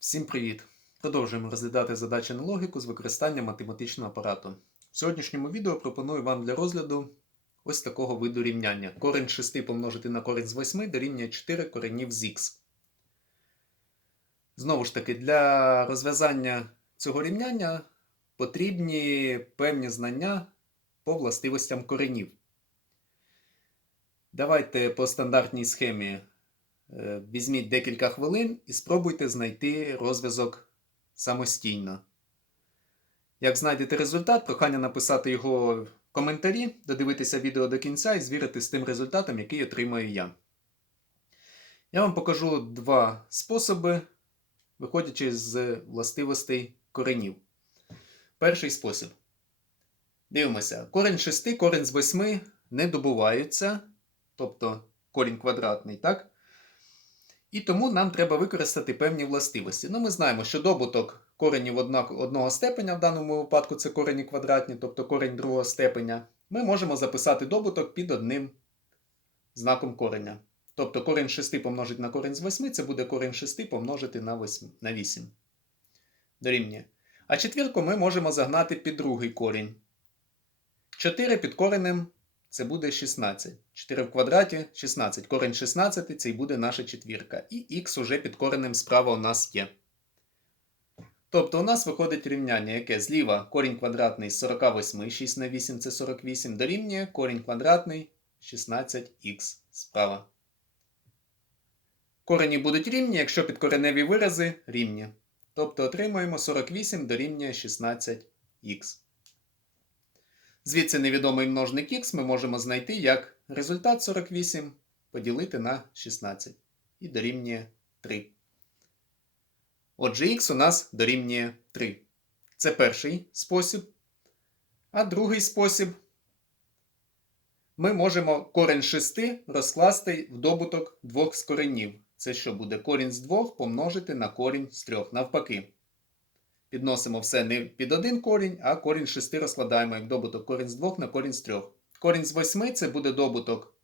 Всім привіт! Продовжуємо розглядати задачі на логіку з використанням математичного апарату. В сьогоднішньому відео пропоную вам для розгляду ось такого виду рівняння. Корінь 6 помножити на корінь з 8 дорівнює 4 коренів з х. Знову ж таки, для розв'язання цього рівняння потрібні певні знання по властивостям коренів. Давайте по стандартній схемі Візьміть декілька хвилин і спробуйте знайти розв'язок самостійно. Як знайдете результат, прохання написати його в коментарі, додивитися відео до кінця і звірити з тим результатом, який отримаю я. Я вам покажу два способи, виходячи з властивостей коренів. Перший спосіб. Дивимося, корінь 6, корінь з 8 не добуваються, тобто корінь квадратний, так? І тому нам треба використати певні властивості. Ну, ми знаємо, що добуток коренів одного степеня, в даному випадку це корені квадратні, тобто корень другого степеня, ми можемо записати добуток під одним знаком кореня. Тобто корень 6 помножити на корень з 8, це буде корень 6 помножити на 8. На 8. Дорівнює. А четвірку ми можемо загнати під другий корінь. 4 під коренем це буде 16. 4 в квадраті 16. Корень 16 це і буде наша четвірка. І х уже під коренем справа у нас є. Тобто у нас виходить рівняння, яке зліва корінь квадратний з 48, 6 на 8 це 48, дорівнює корінь квадратний 16х справа. Корені будуть рівні, якщо підкореневі вирази рівні. Тобто отримуємо 48 дорівнює 16х. Звідси невідомий множник х ми можемо знайти як результат 48 поділити на 16 і дорівнює 3. Отже, х у нас дорівнює 3. Це перший спосіб. А другий спосіб ми можемо корінь 6 розкласти в добуток двох з коренів. Це що буде корінь з 2 помножити на корінь з 3. Навпаки. Підносимо все не під один корінь, а корінь 6 розкладаємо як добуток корінь з 2 на корінь з 3. Корінь з 8 це буде добуток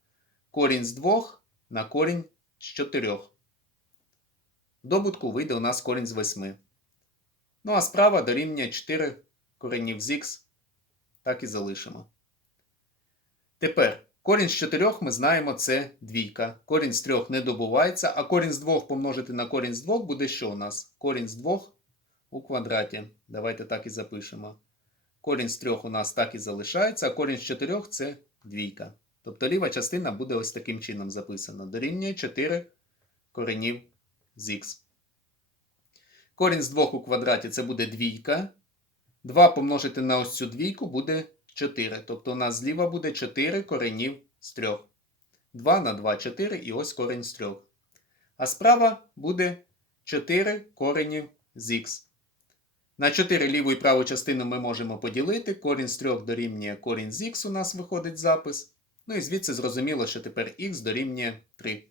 корінь з 2 на корінь з 4. Добутку вийде у нас корінь з 8. Ну а справа дорівнює 4 коренів з х. Так і залишимо. Тепер корінь з 4 ми знаємо це двійка. Корінь з 3 не добувається, а корінь з 2 помножити на корінь з 2 буде що у нас? Корінь з 2 у квадраті. Давайте так і запишемо. Корінь з 3 у нас так і залишається, а корінь з 4 це двійка. Тобто ліва частина буде ось таким чином записана. Дорівнює 4 коренів з х. Корінь з 2 у квадраті це буде двійка. 2 помножити на ось цю двійку буде 4. Тобто у нас зліва буде 4 коренів з 3. 2 на 2 4 і ось корінь з 3. А справа буде 4 коренів з х. На 4 ліву і праву частину ми можемо поділити. Корінь з 3 дорівнює корінь з х у нас виходить запис. Ну і звідси зрозуміло, що тепер х дорівнює 3.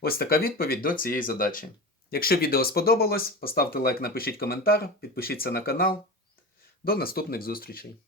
Ось така відповідь до цієї задачі. Якщо відео сподобалось, поставте лайк, напишіть коментар, підпишіться на канал. До наступних зустрічей!